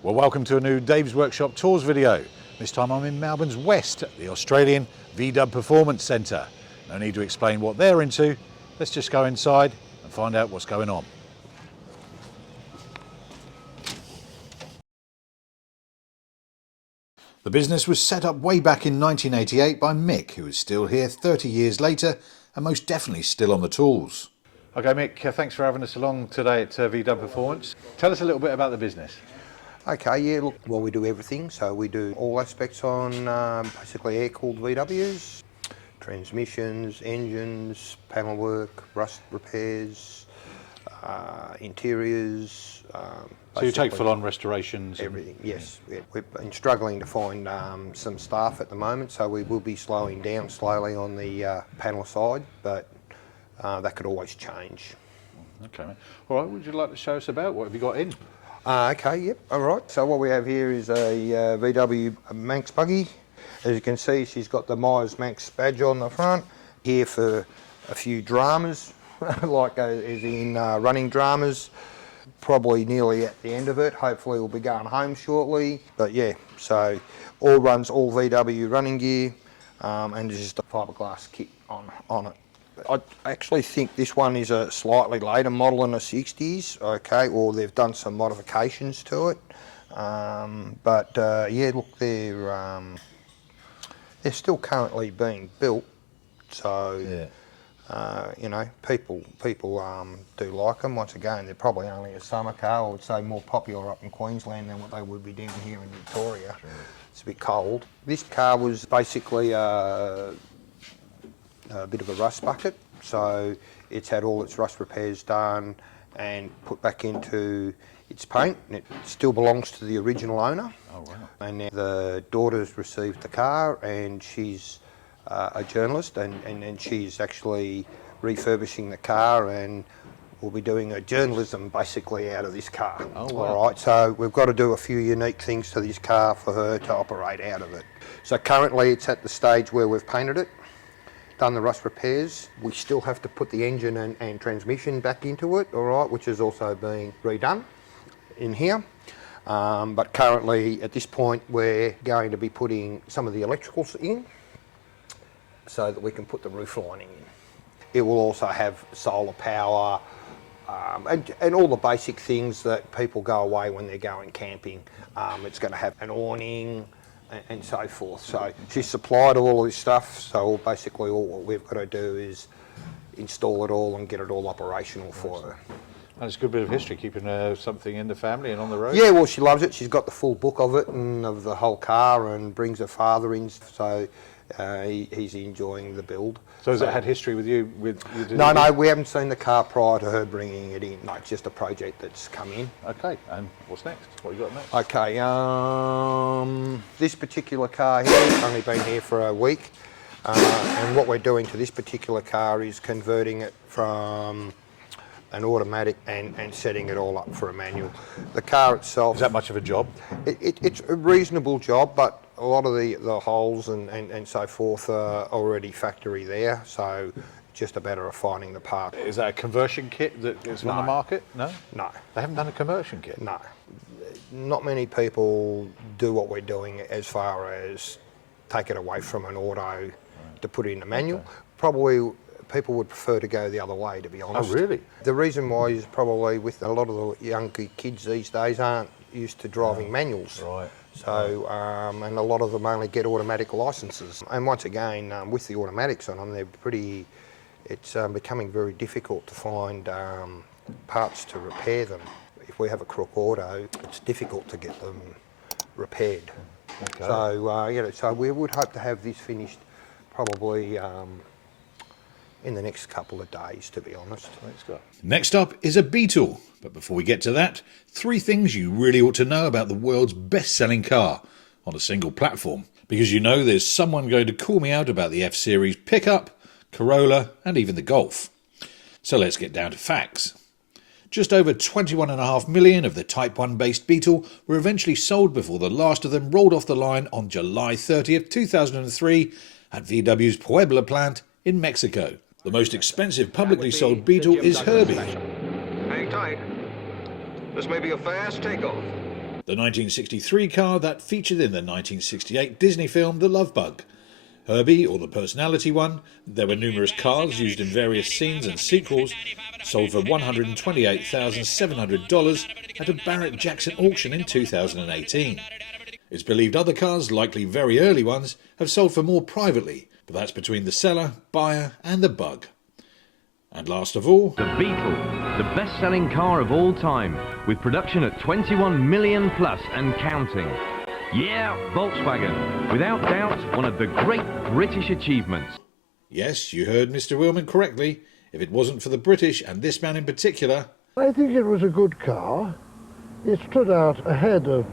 Well, welcome to a new Dave's Workshop Tours video. This time I'm in Melbourne's West at the Australian VDub Performance Centre. No need to explain what they're into. Let's just go inside and find out what's going on. The business was set up way back in 1988 by Mick, who is still here 30 years later and most definitely still on the tools. Okay, Mick, thanks for having us along today at VDub Performance. Tell us a little bit about the business. Okay, yeah, look, well, we do everything. So we do all aspects on basically air-cooled VWs, transmissions, engines, panel work, rust repairs, interiors. So you take full-on restorations? Everything, yes. Yeah. We've been struggling to find some staff at the moment, so we will be slowing down slowly on the panel side, but that could always change. Okay, mate. All right, would you like to show us about what have you got in? Okay, yep, all right. So what we have here is a VW Manx Buggy. As you can see, she's got the Myers Manx badge on the front. Here for a few dramas, like as in running dramas. Probably nearly at the end of it. Hopefully we'll be going home shortly. But yeah, so all VW running gear, and there's just a fiberglass kit on it. I actually think this one is a slightly later model in the 60s, okay, or they've done some modifications to it. Yeah, look, they're still currently being built, so yeah. You know, people do like them. Once again, they're probably only a summer car. I would say more popular up in Queensland than what they would be down here in Victoria. Sure. It's a bit cold. This car was basically a bit of a rust bucket, so it's had all its rust repairs done and put back into its paint. It still belongs to the original owner. Oh, wow. And now the daughter's received the car, and she's a journalist, and she's actually refurbishing the car, and we'll be doing a journalism basically out of this car. Oh, wow. All right, so we've got to do a few unique things to this car for her to operate out of it. So currently it's at the stage where we've painted it, done the rust repairs. We still have to put the engine and transmission back into it, all right, which is also being redone in here. But currently at this point we're going to be putting some of the electricals in so that we can put the roof lining in. It will also have solar power and all the basic things that people go away when they're going camping. It's going to have an awning and so forth. So she's supplied all this stuff, so basically all we've got to do is install it all and get it all operational for her. And it's a good bit of history, keeping something in the family and on the road. Yeah, well, she loves it. She's got the full book of it and of the whole car, and brings her father in, so he's enjoying the build. So has it had history with you? No, we haven't seen the car prior to her bringing it in. No, it's just a project that's come in. Okay, and what's next? What you got next? Okay, this particular car here has only been here for a week, and what we're doing to this particular car is converting it from an automatic and setting it all up for a manual. The car itself... Is that much of a job? It's a reasonable job, but a lot of the holes and so forth are already factory there, so just a matter of finding the part. Is that a conversion kit that is on the market? No? No. They haven't done a conversion kit? No. Not many people do what we're doing as far as take it away from an auto to put it in a manual. Okay. Probably people would prefer to go the other way, to be honest. Oh, really? The reason why is probably with a lot of the young kids these days aren't used to driving manuals. Right. So, and a lot of them only get automatic licences. And once again, with the automatics on them, it's becoming very difficult to find parts to repair them. If we have a crook auto, it's difficult to get them repaired. Okay. So, so we would hope to have this finished probably in the next couple of days, to be honest. Next up is a Beetle. But before we get to that, 3 things you really ought to know about the world's best-selling car on a single platform. Because you know there's someone going to call me out about the F-Series pickup, Corolla and even the Golf. So let's get down to facts. Just over 21.5 million of the Type 1 based Beetle were eventually sold before the last of them rolled off the line on July 30th, 2003 at VW's Puebla plant in Mexico. The most expensive publicly sold Beetle is Herbie. Hang tight. This may be a fast takeoff. The 1963 car that featured in the 1968 Disney film The Love Bug. Herbie, or the personality one, there were numerous cars used in various scenes and sequels, sold for $128,700 at a Barrett-Jackson auction in 2018. It's believed other cars, likely very early ones, have sold for more privately, but that's between the seller, buyer and the bug. And last of all, the Beetle, the best-selling car of all time, with production at 21 million plus and counting. Yeah, Volkswagen, without doubt one of the great British achievements. Yes, you heard Mr. Wheelman correctly. If it wasn't for the British, and this man in particular... I think it was a good car. It stood out ahead of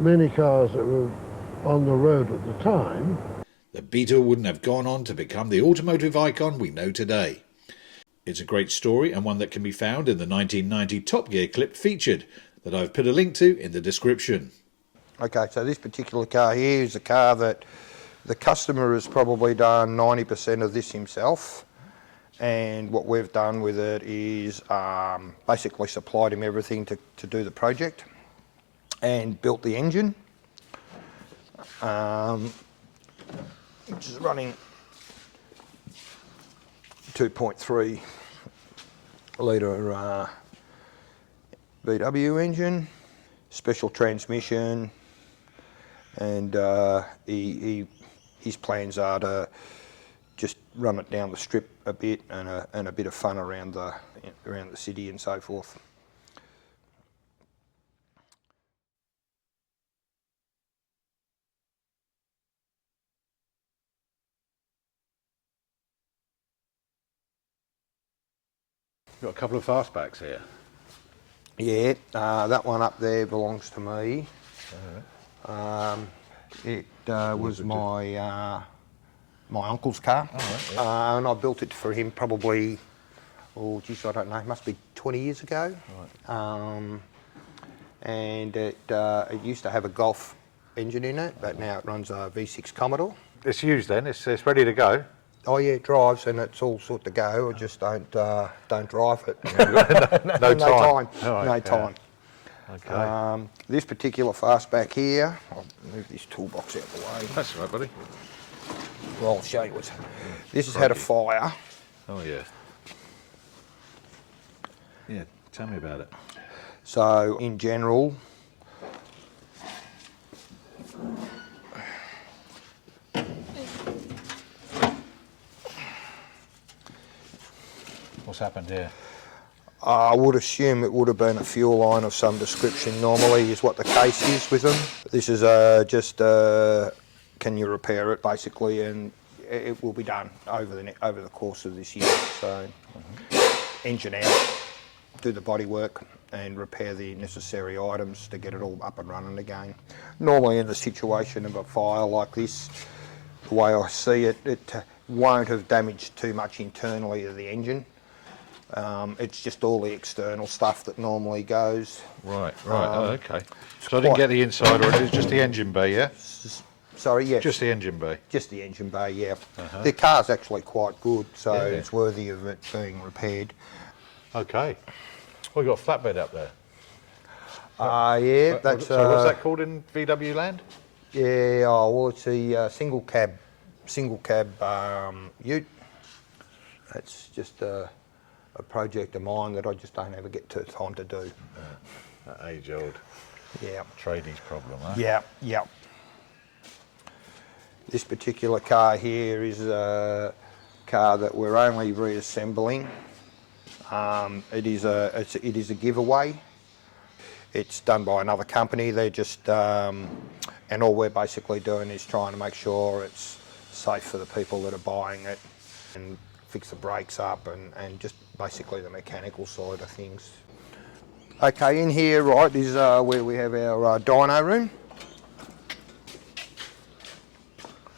many cars that were on the road at the time. The Beetle wouldn't have gone on to become the automotive icon we know today. It's a great story and one that can be found in the 1990 Top Gear clip featured, that I've put a link to in the description. Okay, so this particular car here is a car that the customer has probably done 90% of this himself, and what we've done with it is basically supplied him everything to do the project and built the engine, which is running 2.3 litre VW engine, special transmission, and his plans are to just run it down the strip a bit and a bit of fun around the city and so forth. Got a couple of fastbacks here. Yeah, that one up there belongs to me. It was my my uncle's car, and I built it for him probably, oh geez, I don't know, it must be 20 years ago. And it used to have a Golf engine in it, but now it runs a V6 Commodore. It's used then, it's ready to go. Oh yeah, it drives and it's all sort to go. I just don't drive it. No time. No time. Okay. This particular fastback here, I'll move this toolbox out of the way. That's right, buddy. Well, I'll show you what's. This has had a fire. Oh yeah. Yeah, tell me about it. So in general, What's happened here? I would assume it would have been a fuel line of some description. Normally is what the case is with them. This is just can you repair it basically, and it will be done over the course of this year. So engine out, do the body work and repair the necessary items to get it all up and running again. Normally in the situation of a fire like this, the way I see it, it won't have damaged too much internally to the engine. It's just all the external stuff that normally goes. Right. Okay. So I didn't get the inside, or it's just the engine bay, yeah? Sorry, yes. Just the engine bay. Just the engine bay, yeah. The car's actually quite good, so it's worthy of it being repaired. Okay. We've got a flatbed up there. Yeah, that's. So what's that called in VW land? Yeah, oh, well, it's a single cab ute. That's just a project of mine that I just don't ever get time to do. That age-old tradies problem, huh? Yeah. This particular car here is a car that we're only reassembling. It is a giveaway. It's done by another company. They're just and all we're basically doing is trying to make sure it's safe for the people that are buying it, and fix the brakes up and just basically the mechanical side of things. Okay, in here, right, is where we have our dyno room.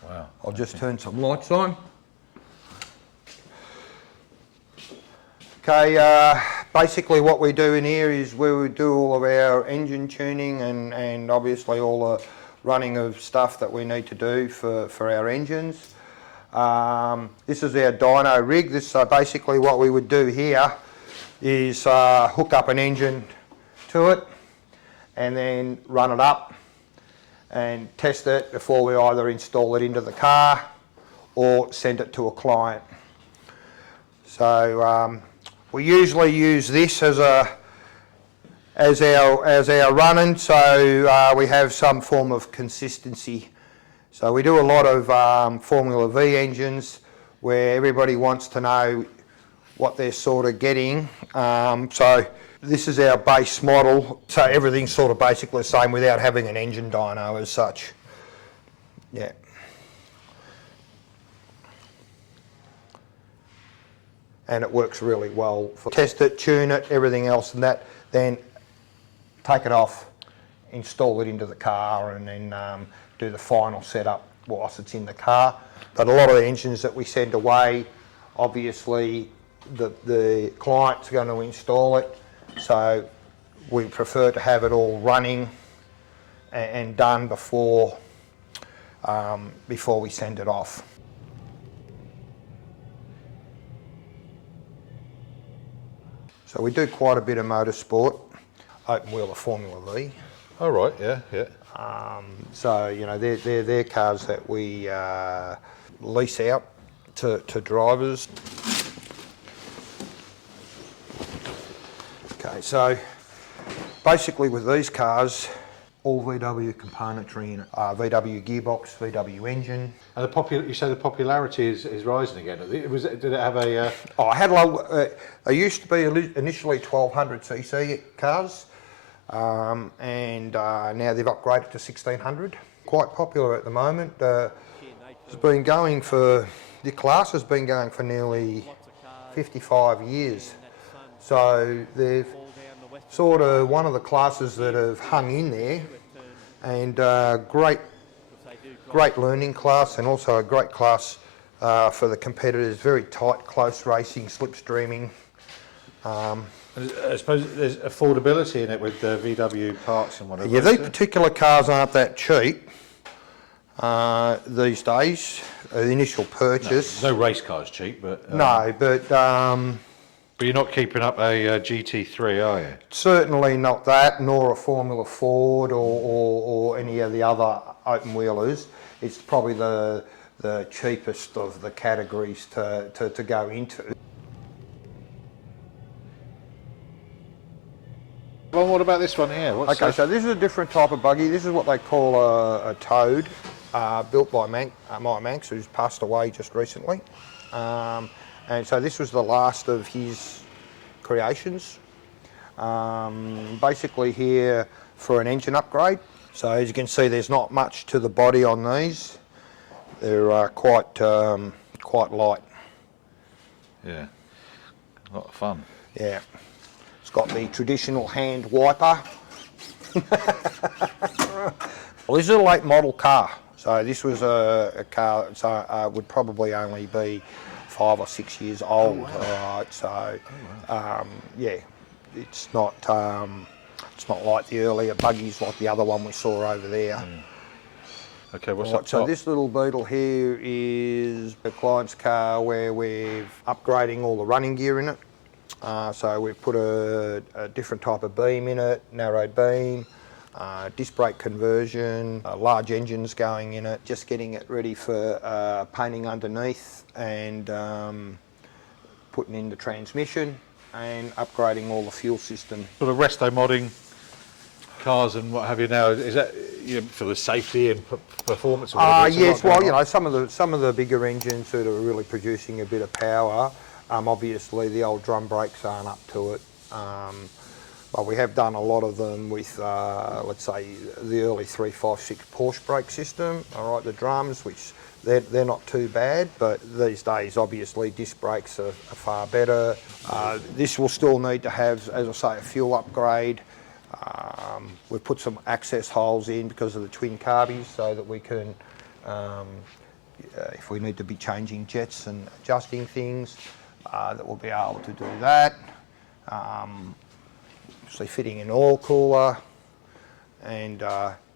Wow. I'll just turn some lights on. Okay, basically what we do in here is where we do all of our engine tuning and obviously all the running of stuff that we need to do for our engines. This is our Dyno Rig. This basically what we would do here is hook up an engine to it and then run it up and test it before we either install it into the car or send it to a client. So we usually use this as our running, so we have some form of consistency. So we do a lot of Formula Vee engines where everybody wants to know what they're sort of getting. So this is our base model, so everything's sort of basically the same without having an engine dyno as such. Yeah. And it works really well for test it, tune it, everything else, and that, then take it off, install it into the car, and then do the final setup whilst it's in the car. But a lot of the engines that we send away, obviously the client's going to install it, so we prefer to have it all running and done before we send it off. So we do quite a bit of motorsport, open wheel of Formula Vee. Oh right, yeah. So you know they're cars that we lease out to drivers. Okay, so basically with these cars, all VW componentry in it. VW gearbox, VW engine. And you say the popularity is rising again. Did it have a? I had they used to be initially 1200cc cars, and now they've upgraded to 1600. Quite popular at the moment. It's been going for, the class has been going for nearly 55 years. So they've sort of one of the classes that have hung in there, and great learning class, and also a great class for the competitors. Very tight, close racing, slipstreaming. I suppose there's affordability in it with the VW parts and whatever. Yeah, these particular cars aren't that cheap these days. The initial purchase. No race cars cheap, but No, but you're not keeping up a GT3, are you? certainly not that, nor a Formula Ford or any of the other open wheelers. It's probably the cheapest of the categories to go into. Well, what about this one here? What's Okay, so this is a different type of buggy. This is what they call a toad, built by my Manx, who's passed away just recently. And so this was the last of his creations. Basically here for an engine upgrade. So as you can see, there's not much to the body on these. They're quite light. Yeah, a lot of fun. Yeah. It's got the traditional hand wiper. Well, this is a late model car. So this was a car that would probably only be 5 or 6 years old. Oh, wow. All right, so yeah, it's not like the earlier buggies like the other one we saw over there. Mm. Okay, what's right, up top? So this little Beetle here is the client's car where we're upgrading all the running gear in it. So we've put a different type of beam in it, narrowed beam, disc brake conversion, large engines going in it, just getting it ready for painting underneath and putting in the transmission and upgrading all the fuel system. Sort of resto modding cars and what have you now, is that for the safety and performance? Yes, well, you know, some of the bigger engines that are really producing a bit of power, obviously the old drum brakes aren't up to it. But we have done a lot of them with, let's say, the early 356 Porsche brake system, all right, the drums, which they're not too bad, but these days, obviously, disc brakes are far better. This will still need to have, as I say, a fuel upgrade. We've put some access holes in because of the twin carbies so that we can, if we need to be changing jets and adjusting things, that we'll be able to do that. Obviously fitting an oil cooler and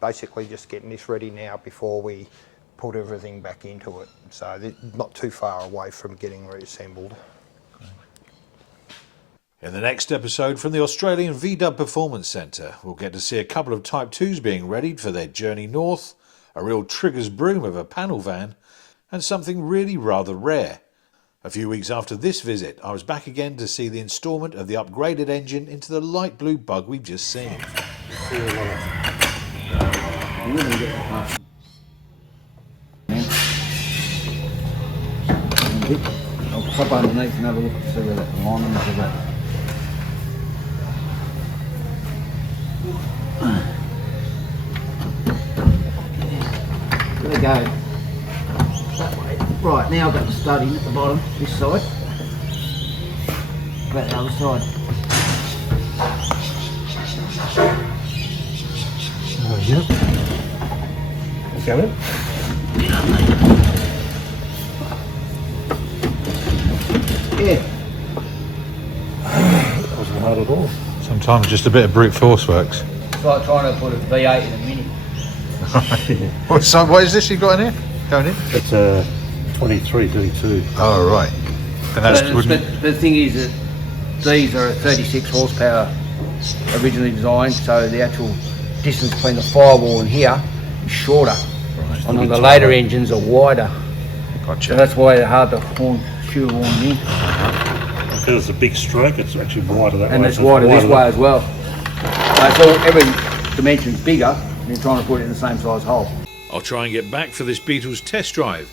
basically just getting this ready now before we put everything back into it. So they're not too far away from getting reassembled. In the next episode from the Australian VDub Performance Centre, we'll get to see a couple of Type 2s being readied for their journey north, a real trigger's broom of a panel van, and something really rather rare. A few weeks after this visit, I was back again to see the instalment of the upgraded engine into the light blue bug we've just seen. I'll pop underneath and have a look and see where that alignment is of that. There we go. That way. Right, now I've got the stud in at the bottom, this side. About the other side. Oh, yep. Got it? Yeah. That wasn't hard at all. Sometimes just a bit of brute force works. It's like trying to put a V8 in a Mini. What is this you've got in here? Going in? It's a 2332. Oh, right. And that's But the thing is that these are a 36 horsepower originally designed, so the actual distance between the firewall and here is shorter. Right. And the later engines are wider. Gotcha. So that's why they're hard to shoehorn in. Because it's a big stroke, it's actually wider that way. And it's so wider this way as well. So every dimension's bigger, and you're trying to put it in the same size hole. I'll try and get back for this Beetles test drive,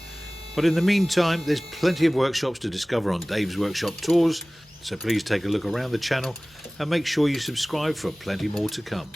but in the meantime there's plenty of workshops to discover on Dave's Workshop Tours, so please take a look around the channel and make sure you subscribe for plenty more to come.